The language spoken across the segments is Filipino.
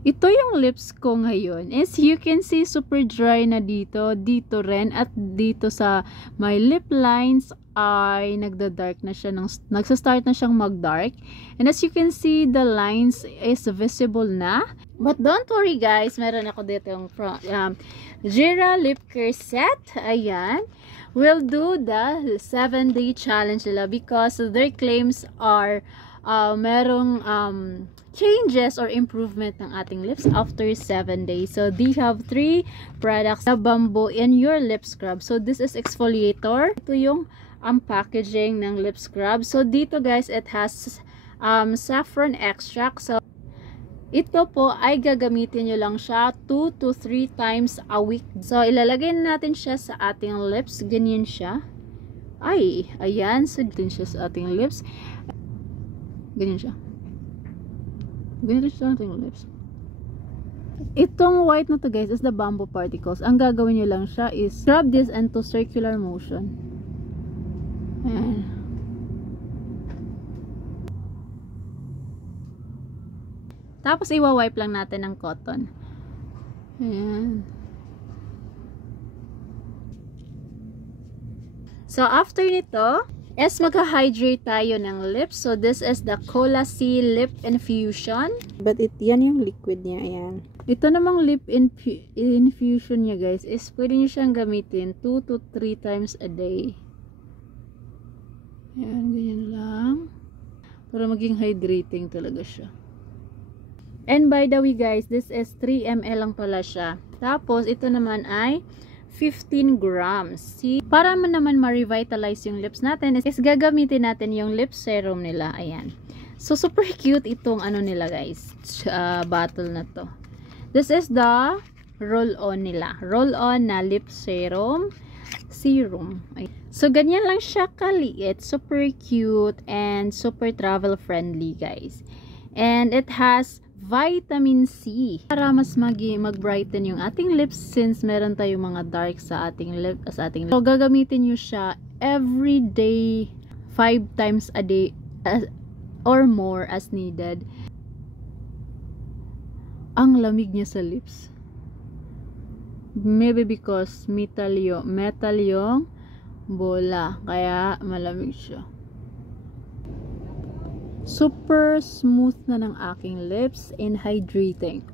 Ito yung lips ko ngayon. As you can see, super dry na dito. Dito rin. At dito sa my lip lines ay nagda-dark na siya. Nagsa-start na siyang mag-dark. And as you can see, the lines is visible na. But don't worry guys. Meron ako dito yung Jera Lip Care Set. Ayan. We'll do the 7-day challenge nila because their claims are merong changes or improvement ng ating lips after 7 days. So they have 3 products na bamboo in your lip scrub. So this is exfoliator. Ito yung packaging ng lip scrub. So dito guys, it has saffron extract. So ito po ay gagamitin nyo lang siya 2 to 3 times a week. So ilalagay natin siya sa ating lips. Ganyan siya. Ay, ayan. So din siya sa ating lips. Ganyan siya. Ganito siya sa ating lips. Itong white na to guys is the bamboo particles. Ang gagawin nyo lang siya is scrub this into circular motion. Ayan. Tapos iwa-wipe lang natin ng cotton. Ayan. So after nito, is magka-hydrate tayo ng lips. So this is the Cola C Lip Infusion. But yan yung liquid niya. Ayan. Ito namang lip infusion niya guys is pwede nyo siyang gamitin 2 to 3 times a day. Ayan, ganyan lang. Para maging hydrating talaga siya. And by the way guys, this is 3 ml lang pala siya. Tapos ito naman ay 15 grams. See? Para naman ma-revitalize yung lips natin is gagamitin natin yung lip serum nila. Ayan. So super cute itong ano nila guys. Bottle na to. This is the roll-on nila. Roll-on na lip serum. So ganyan lang siya kaliit. Super cute and super travel friendly guys. And it has vitamin C para mas mag-brighten yung ating lips since meron tayong mga dark sa ating lips. So gagamitin nyo siya every day 5 times a day or more as needed. Ang lamig niya sa lips. Maybe because metal yung bola kaya malamig siya. Super smooth na ng aking lips and hydrating.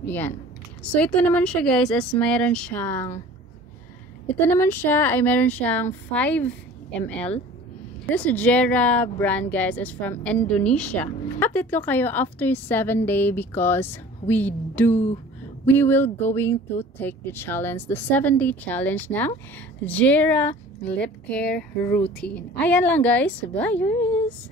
Yan. So ito naman siya guys is meron siyang meron siyang 5 ml. This Jera brand guys is from Indonesia. Update ko kayo after 7 day because we will going to take the challenge, the 7-day challenge ng Jera Lip Care Routine. Ayan lang guys. Bye guys!